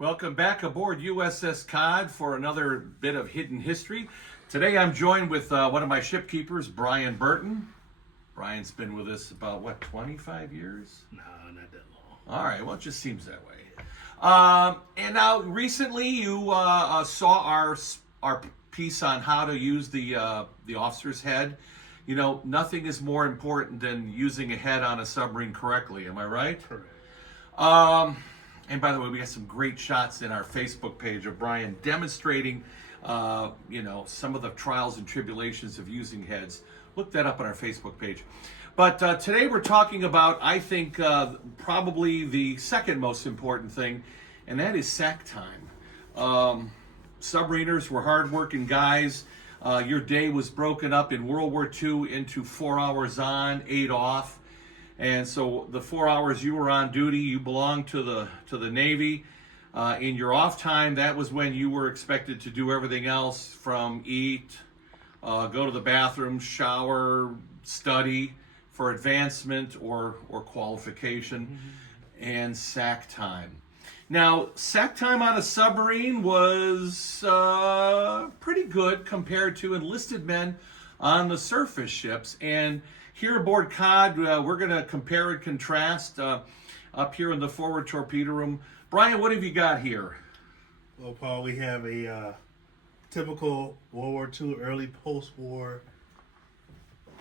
Welcome back aboard USS Cod for another bit of hidden history. Today I'm joined with one of my ship keepers, Brian Burton. Brian's been with us about, 25 years? No, not that long. All right, well, it just seems that way. And now, recently you saw our piece on how to use the officer's head. You know, nothing is more important than using a head on a submarine correctly. Am I right? Correct. And by the way, we got some great shots in our Facebook page of Brian demonstrating, some of the trials and tribulations of using heads. Look that up on our Facebook page. But today we're talking about, I think, probably the second most important thing, and that is sack time. Submariners were hardworking guys. Your day was broken up in World War II into 4 hours on, 8 off. And so the 4 hours you were on duty, you belonged to the Navy. In your off time, that was when you were expected to do everything else from eat, go to the bathroom, shower, study for advancement or qualification, and sack time. Now, sack time on a submarine was pretty good compared to enlisted men on the surface ships. And here aboard Cod, we're going to compare and contrast up here in the forward torpedo room. Brian, what have you got here? Well, Paul, we have a typical World War II, early post-war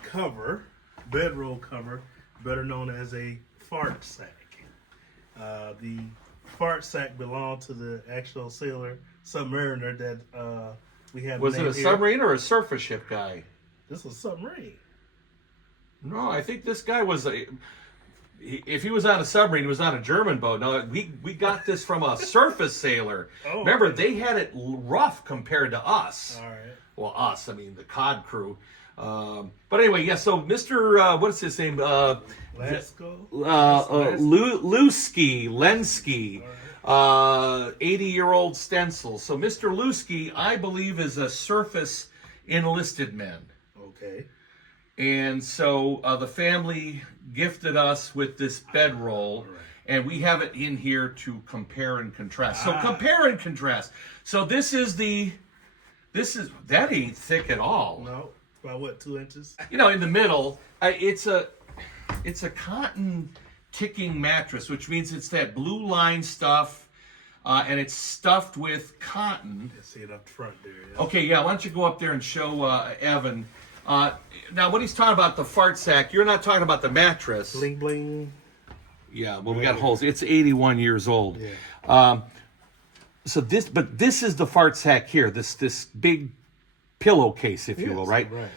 cover, bedroll cover, better known as a fart sack. The fart sack belonged to the actual sailor, submariner that we have. Was it a submarine or a surface ship guy? This was a submarine. No, I think this guy was if he was on a submarine, he was on a German boat. No, we got this from a surface sailor. Oh, remember, okay. they had it rough compared to us. All right. Well, us, I mean the Cod crew. But anyway, yeah. So Mr. What is his name? Lensky. 80-year-old stencil. So Mr. Lusky, I believe, is a surface enlisted man. Okay. And so the family gifted us with this bedroll, and we have it in here to compare and contrast. So compare and contrast. So that ain't thick at all. No, about what, 2 inches? You know, in the middle, it's a cotton ticking mattress, which means it's that blue line stuff, and it's stuffed with cotton. You see it up front there. Yeah. Okay, yeah. Why don't you go up there and show Evan? Now, when he's talking about the fart sack, you're not talking about the mattress. Bling bling. Yeah, well, we got holes. It's 81 years old. Yeah. But this is the fart sack here. This big pillowcase, if you will, right? Right.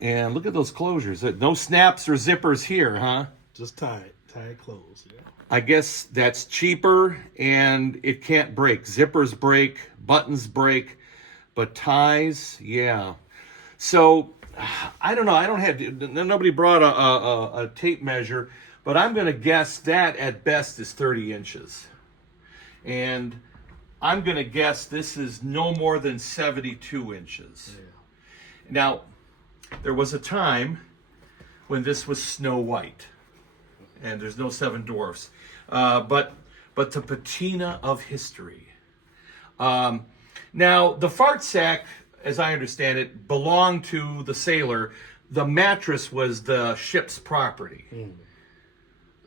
And look at those closures. No snaps or zippers here, huh? Just tie it closed. Yeah. I guess that's cheaper, and it can't break. Zippers break, buttons break, but ties, yeah. So I don't know. I don't have. Nobody brought a tape measure, but I'm going to guess that at best is 30 inches, and I'm going to guess this is no more than 72 inches. Yeah. Now, there was a time when this was Snow White, and there's no Seven Dwarfs, but the patina of history. Now, the fart sack, as I understand it, belonged to the sailor. The mattress was the ship's property.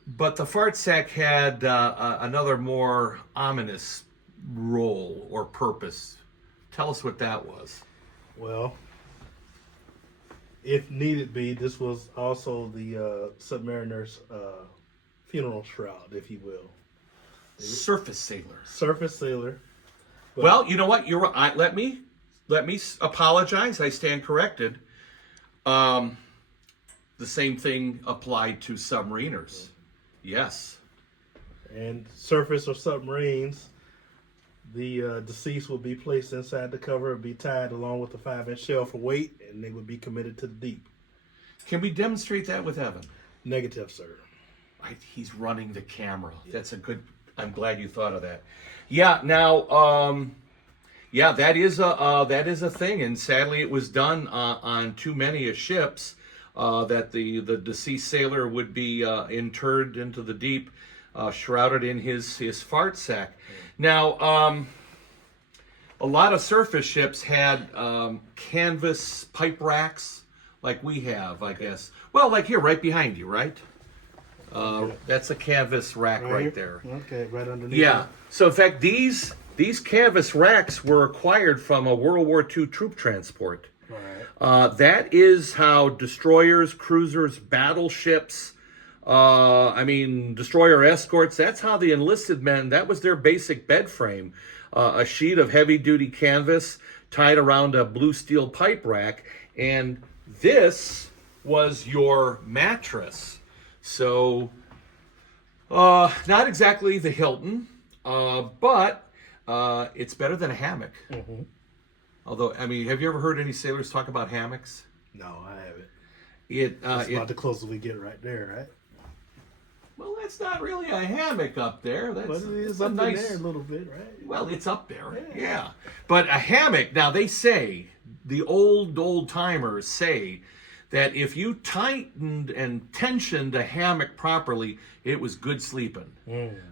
But the fart sack had another more ominous role or purpose. Tell us what that was. Well, if needed be, this was also the submariner's funeral shroud, if you will. Surface sailor. Surface sailor. Well, you know what? You're right. Let me apologize. I stand corrected. The same thing applied to submariners. Yes. And surface or submarines, the deceased will be placed inside the cover, be tied along with a 5-inch shell for weight, and they would be committed to the deep. Can we demonstrate that with Evan? Negative, sir. He's running the camera. That's a good. I'm glad you thought of that. Yeah. Now, that is a thing, and sadly, it was done on too many ships that the deceased sailor would be interred into the deep shrouded in his fart sack. Now, a lot of surface ships had canvas pipe racks like we have, I guess. Well, like here, right behind you, right? That's a canvas rack right there. Okay, right underneath. Yeah. So in fact, these canvas racks were acquired from a World War II troop transport. Right. That is how destroyers, cruisers, battleships, destroyer escorts, that's how the enlisted men, that was their basic bed frame. A sheet of heavy-duty canvas tied around a blue steel pipe rack, and this was your mattress. So, not exactly the Hilton, but it's better than a hammock. Mm-hmm. Although, have you ever heard any sailors talk about hammocks? No, I haven't. It's about the closest we get right there, right? Well, that's not really a hammock up there. That's But it is up in there a little bit, right? Well, it's up there, yeah. But a hammock, now they say, the old timers say, that if you tightened and tensioned a hammock properly, it was good sleeping.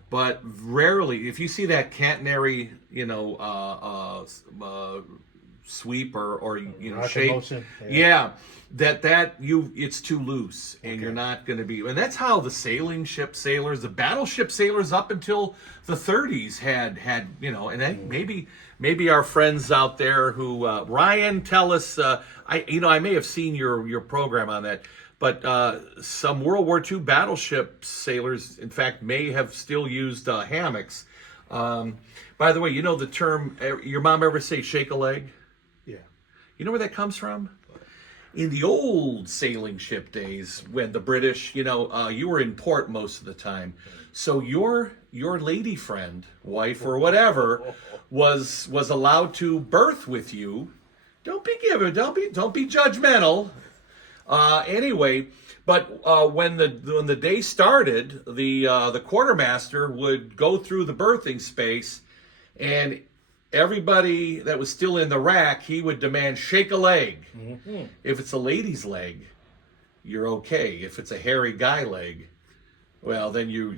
But rarely, if you see that catenary, sweep or shape, motion, it's too loose and you're not going to be. And that's how the sailing ship sailors, the battleship sailors, up until the 30s had and then maybe our friends out there who Ryan, tell us. I may have seen your program on that, but some World War II battleship sailors, in fact, may have still used hammocks. By the way, the term. Your mom ever say "shake a leg"? Yeah. You know where that comes from? In the old sailing ship days, when the British, you were in port most of the time, so your lady friend, wife, or whatever, was allowed to berth with you. Don't be judgmental. Anyway, but when the day started, the quartermaster would go through the berthing space, and everybody that was still in the rack, he would demand shake a leg. Mm-hmm. If it's a lady's leg, you're okay. If it's a hairy guy leg, well, then you're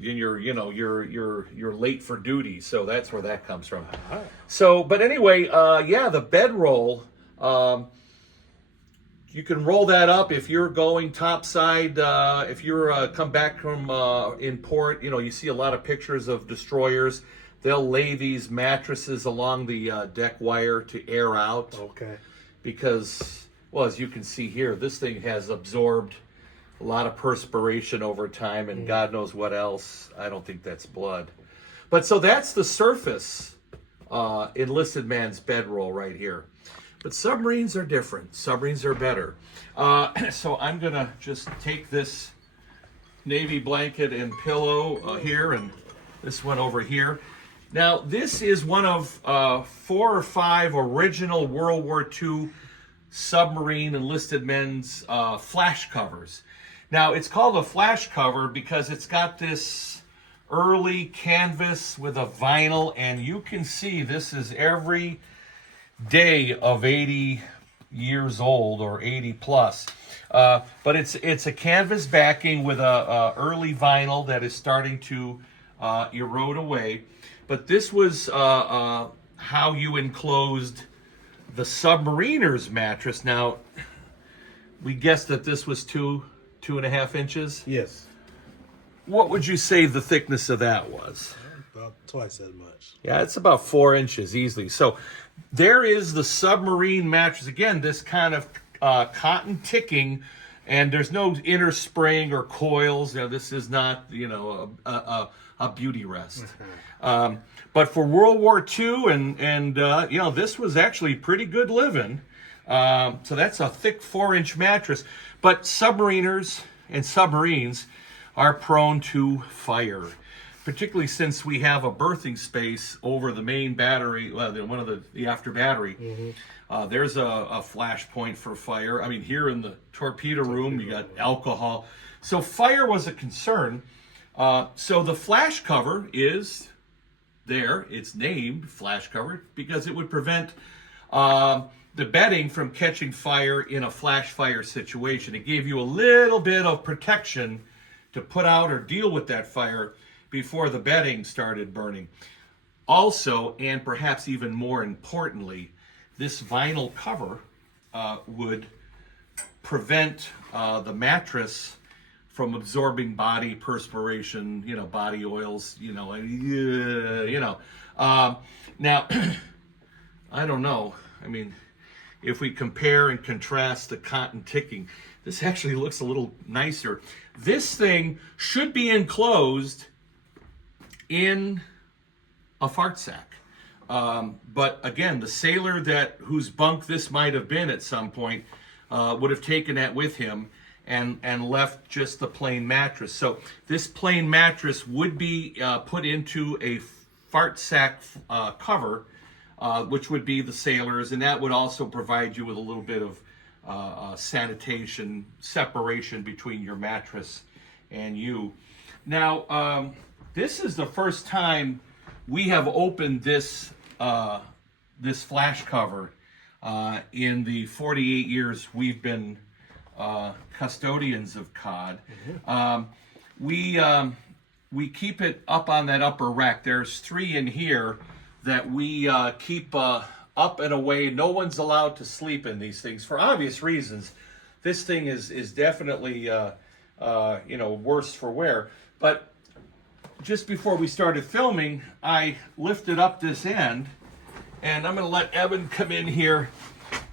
late for duty. So that's where that comes from. Uh-huh. So, but anyway, the bedroll. You can roll that up if you're going topside. If you're come back from in port, you see a lot of pictures of destroyers. They'll lay these mattresses along the deck wire to air out. Okay. Because, well, as you can see here, this thing has absorbed a lot of perspiration over time, and God knows what else. I don't think that's blood. But so that's the surface enlisted man's bedroll right here. But submarines are different. Submarines are better. So I'm going to just take this Navy blanket and pillow here, and this one over here. Now, this is one of 4 or 5 original World War II submarine enlisted men's flash covers. Now, it's called a flash cover because it's got this early canvas with a vinyl, and you can see this is every day of 80 years old or 80 plus. But it's a canvas backing with a early vinyl that is starting to erode away. But this was how you enclosed the submariner's mattress. Now, we guessed that this was 2.5 inches. Yes. What would you say the thickness of that was? About twice as much. Yeah, it's about 4 inches easily. So there is the submarine mattress. Again, this kind of cotton ticking, and there's no inner spring or coils. This is not, a beauty rest. But for World War II, and this was actually pretty good living. So that's a thick 4-inch mattress. But submariners and submarines are prone to fire, particularly since we have a berthing space over the main battery, one of the after battery. Mm-hmm. There's a flash point for fire. Here in the torpedo room, you got alcohol. So fire was a concern. So the flash cover is there. It's named flash cover because it would prevent the bedding from catching fire in a flash fire situation. It gave you a little bit of protection to put out or deal with that fire before the bedding started burning. Also, and perhaps even more importantly, this vinyl cover would prevent the mattress from absorbing body perspiration, body oils, now, I don't know. I mean, if we compare and contrast the cotton ticking, this actually looks a little nicer. This thing should be enclosed in a fart sack. But again, the sailor whose bunk this might have been at some point would have taken that with him and left just the plain mattress. So this plain mattress would be put into a fart sack cover, which would be the sailor's, and that would also provide you with a little bit of sanitation, separation between your mattress and you. Now, this is the first time we have opened this flash cover in the 48 years we've been custodians of Cod. We keep it up on that upper rack. There's 3 in here that we keep up and away. No one's allowed to sleep in these things for obvious reasons. This thing is definitely worse for wear. But just before we started filming, I lifted up this end, and I'm going to let Evan come in here.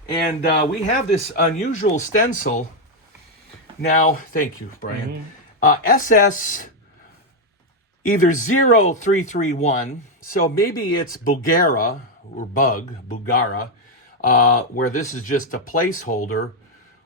And we have this unusual stencil. Now, thank you, Brian. SS either 0331, so maybe it's Bulgara, or Bulgara, where this is just a placeholder,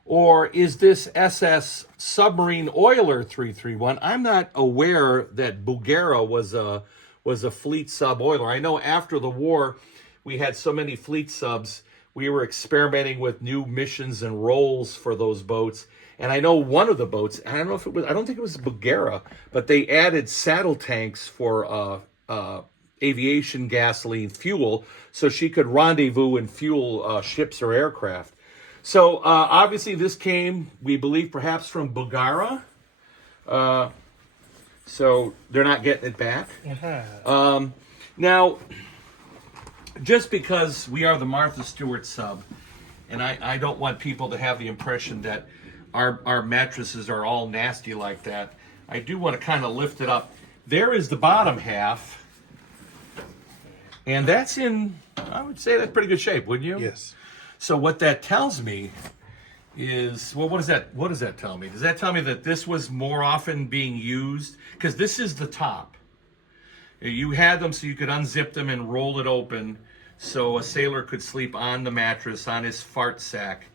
or is this SS Submarine Oiler 331? I'm not aware that Bulgara was a fleet sub oiler. I know after the war, we had so many fleet subs, we were experimenting with new missions and roles for those boats. And I know one of the boats, I don't think it was Bulgara, but they added saddle tanks for aviation gasoline fuel so she could rendezvous and fuel ships or aircraft. So obviously this came, we believe, perhaps from Bulgara. So they're not getting it back. Now, just because we are the Martha Stewart sub, and I don't want people to have the impression that our mattresses are all nasty like that, I do want to kind of lift it up. There is the bottom half, and that's in, I would say that's pretty good shape, wouldn't you? Yes. So what that tells me is, well, what does that tell me? Does that tell me that this was more often being used? Because this is the top. You had them so you could unzip them and roll it open so a sailor could sleep on the mattress, on his fart sack,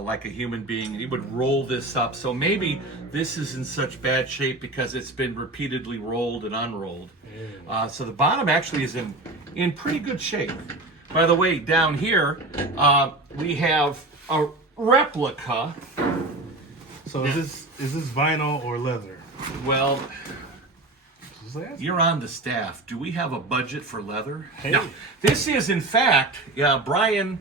like a human being. And he would roll this up. So maybe this is in such bad shape because it's been repeatedly rolled and unrolled. So the bottom actually is in pretty good shape. By the way, down here, we have a replica. So is this vinyl or leather? Well, you're on the staff. Do we have a budget for leather? Hey. No. This is, in fact, Brian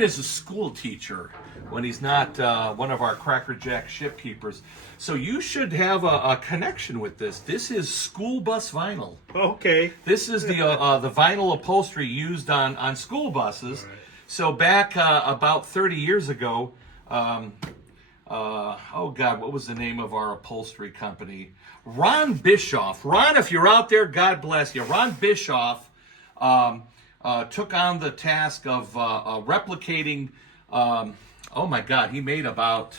is a school teacher when he's not one of our Cracker Jack shipkeepers. So you should have a connection with this. This is school bus vinyl. Okay. This is the vinyl upholstery used on school buses. Right. So back about 30 years ago, oh God, what was the name of our upholstery company? Ron Bischoff. Ron, if you're out there, God bless you. Ron Bischoff took on the task of replicating, oh my God, he made about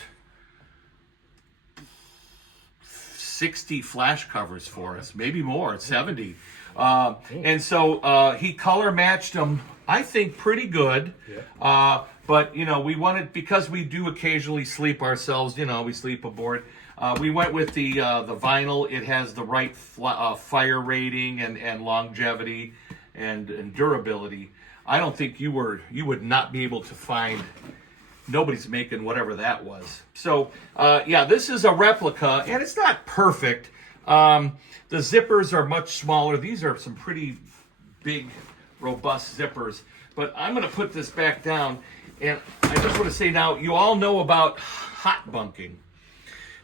60 flash covers for us, maybe more, 70. And so he color matched them, I think, pretty good. Yeah. But, we wanted, because we do occasionally sleep ourselves, we sleep aboard. We went with the vinyl. It has the right fire rating and longevity and durability. I don't think you would not be able to find, nobody's making whatever that was. So, this is a replica, and it's not perfect. The zippers are much smaller. These are some pretty big, robust zippers. But I'm going to put this back down, and I just want to say now, you all know about hot bunking.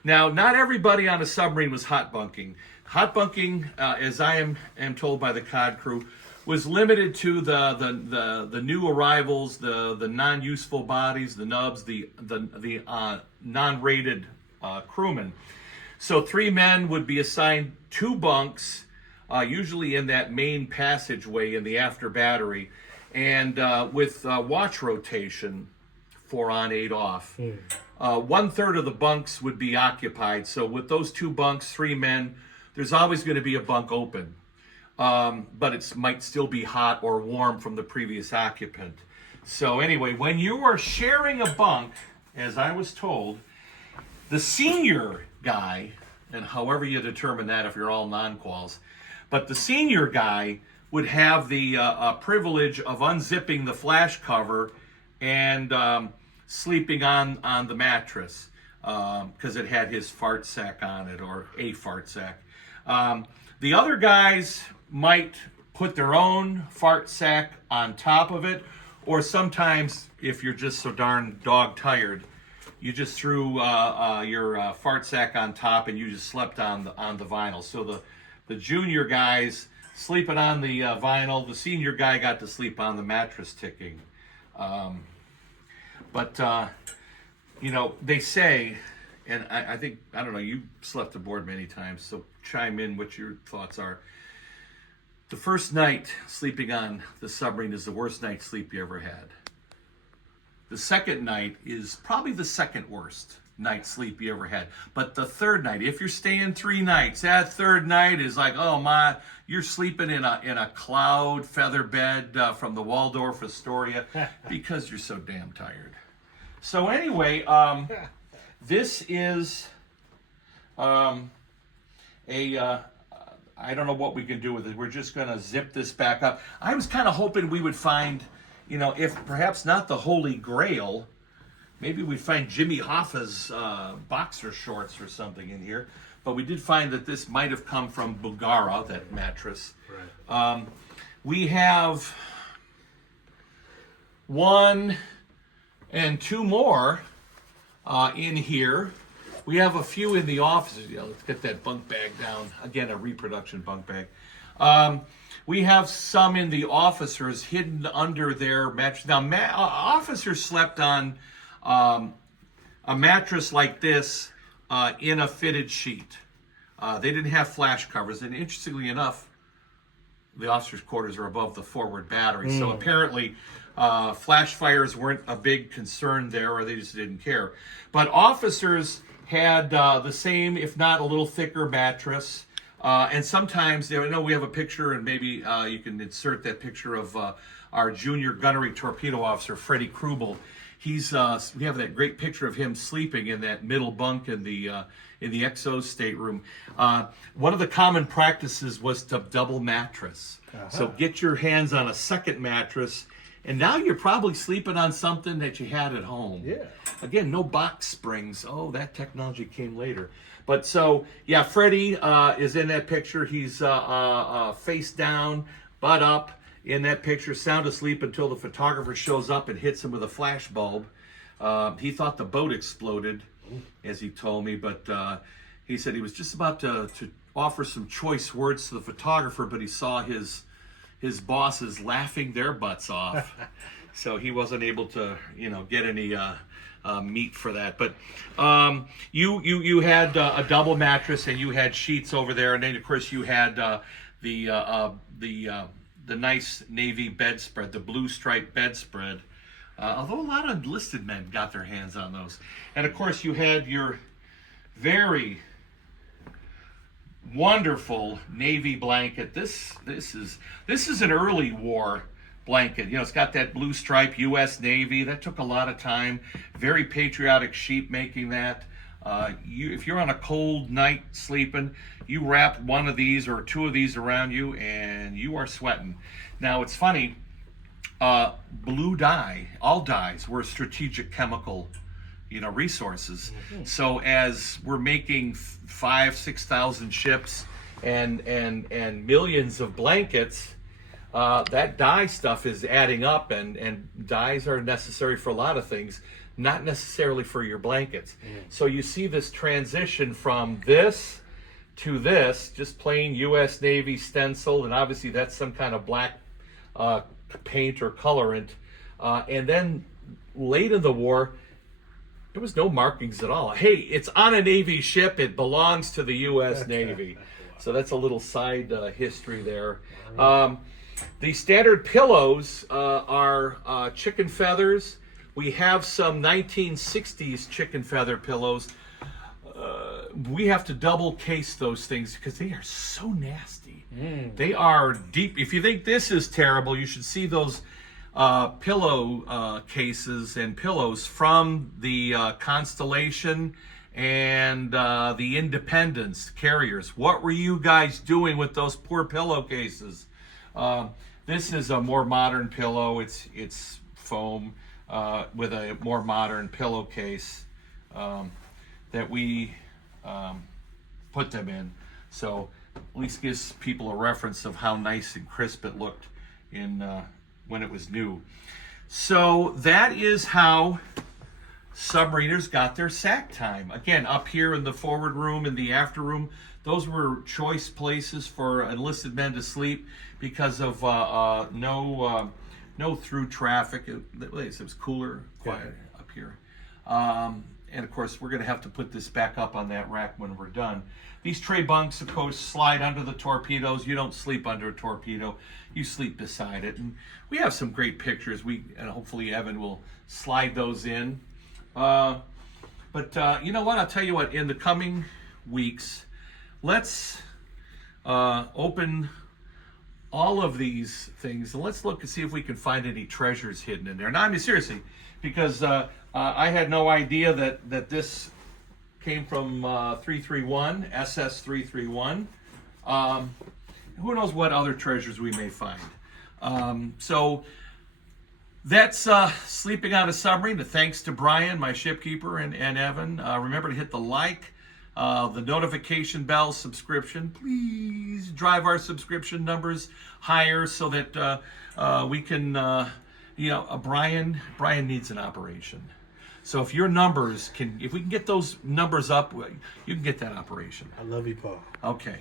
Now, not everybody on a submarine was hot bunking. Hot bunking, as I am told by the Cod crew, was limited to the new arrivals, the non-useful bodies, the nubs, the non-rated crewmen. So 3 men would be assigned 2 bunks, usually in that main passageway in the after battery, and with watch rotation, 4 on, 8 off. 1/3 of the bunks would be occupied. So with those 2 bunks, 3 men, there's always going to be a bunk open. But it might still be hot or warm from the previous occupant. So anyway, when you are sharing a bunk, as I was told, the senior guy, and however you determine that if you're all non-quals, but the senior guy would have the privilege of unzipping the flash cover and sleeping on the mattress because it had his fart sack on it, or a fart sack. The other guys might put their own fart sack on top of it, or sometimes, if you're just so darn dog tired, you just threw your fart sack on top and you just slept on the vinyl. So the junior guys sleeping on the vinyl, the senior guy got to sleep on the mattress ticking. But they say, and I think, I don't know, you slept aboard many times, so chime in what your thoughts are. The first night sleeping on the submarine is the worst night's sleep you ever had. The second night is probably the second worst night's sleep you ever had. But the third night, if you're staying 3 nights, that third night is like, oh my, you're sleeping in a cloud feather bed from the Waldorf Astoria because you're so damn tired. So anyway, this is I don't know what we can do with it. We're just going to zip this back up. I was kind of hoping we would find, if perhaps not the Holy Grail, maybe we'd find Jimmy Hoffa's boxer shorts or something in here. But we did find that this might have come from Bulgara, that mattress. Right. We have 1 and 2 more in here. We have a few in the offices. Yeah, let's get that bunk bag down. Again, a reproduction bunk bag. We have some in the officers hidden under their mattress. Now, officers slept on a mattress like this in a fitted sheet. They didn't have flash covers. And interestingly enough, the officers' quarters are above the forward battery. So apparently, flash fires weren't a big concern there, or they just didn't care. But officers had the same, if not a little thicker mattress. And sometimes, I know we have a picture, and maybe you can insert that picture of our junior gunnery torpedo officer, Freddie Krubel. We have that great picture of him sleeping in that middle bunk in the XO stateroom. One of the common practices was to double mattress. So get your hands on a second mattress, and now you're probably sleeping on something that you had at home. Yeah. Again, no box springs. Oh, that technology came later. But so, yeah, Freddie is in that picture. He's face down, butt up in that picture, sound asleep until the photographer shows up and hits him with a flash bulb. He thought the boat exploded, as he told me, but he said he was just about to offer some choice words to the photographer, but he saw his bosses laughing their butts off. So he wasn't able to, get any meat for that. But you had a double mattress, and you had sheets over there, and then of course you had the nice navy bedspread, the blue striped bedspread. Although a lot of enlisted men got their hands on those, and of course you had your very wonderful navy blanket. This is an early war blanket. It's got that blue stripe, U.S. Navy. That took a lot of time. Very patriotic sheep making that. If you're on a cold night sleeping, you wrap one of these or 2 of these around you, and you are sweating. Now it's funny. Blue dye, all dyes were strategic chemical, resources. Mm-hmm. So as we're making 5,000-6,000 ships and millions of blankets, that dye stuff is adding up, and dyes are necessary for a lot of things, not necessarily for your blankets. So you see this transition from this to this, just plain U.S. Navy stencil, and obviously that's some kind of black paint or colorant. And then late in the war, there was no markings at all. Hey, it's on a Navy ship. It belongs to the U.S. Navy. So that's a little side history there. The standard pillows are chicken feathers. We have some 1960s chicken feather pillows. We have to double case those things because they are so nasty. They are deep. If you think this is terrible, you should see those pillow cases and pillows from the Constellation and the Independence carriers. What were you guys doing with those poor pillowcases? This is a more modern pillow. It's foam with a more modern pillowcase that we put them in. So at least gives people a reference of how nice and crisp it looked in when it was new. So that is how submariners got their sack time. Again, up here in the forward room and the after room, those were choice places for enlisted men to sleep because of no through traffic. It was cooler, quiet up here. And of course, we're going to have to put this back up on that rack when we're done. These tray bunks, of course, slide under the torpedoes. You don't sleep under a torpedo. You sleep beside it. And we have some great pictures. And hopefully Evan will slide those in. But you know what? I'll tell you what. In the coming weeks, let's open all of these things and let's look and see if we can find any treasures hidden in there. Now, I mean, seriously, because I had no idea that this came from 331, SS 331. Who knows what other treasures we may find. So that's Sleeping on a Submarine. Thanks to Brian, my shipkeeper, and Evan. Remember to hit the like, the notification bell, subscription. Please drive our subscription numbers higher so that we can, Brian needs an operation. So if your numbers if we can get those numbers up, you can get that operation. I love you, Paul. Okay.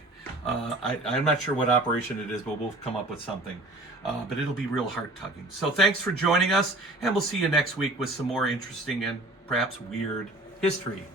I'm not sure what operation it is, but we'll come up with something. But it'll be real heart-tugging. So thanks for joining us, and we'll see you next week with some more interesting and perhaps weird history.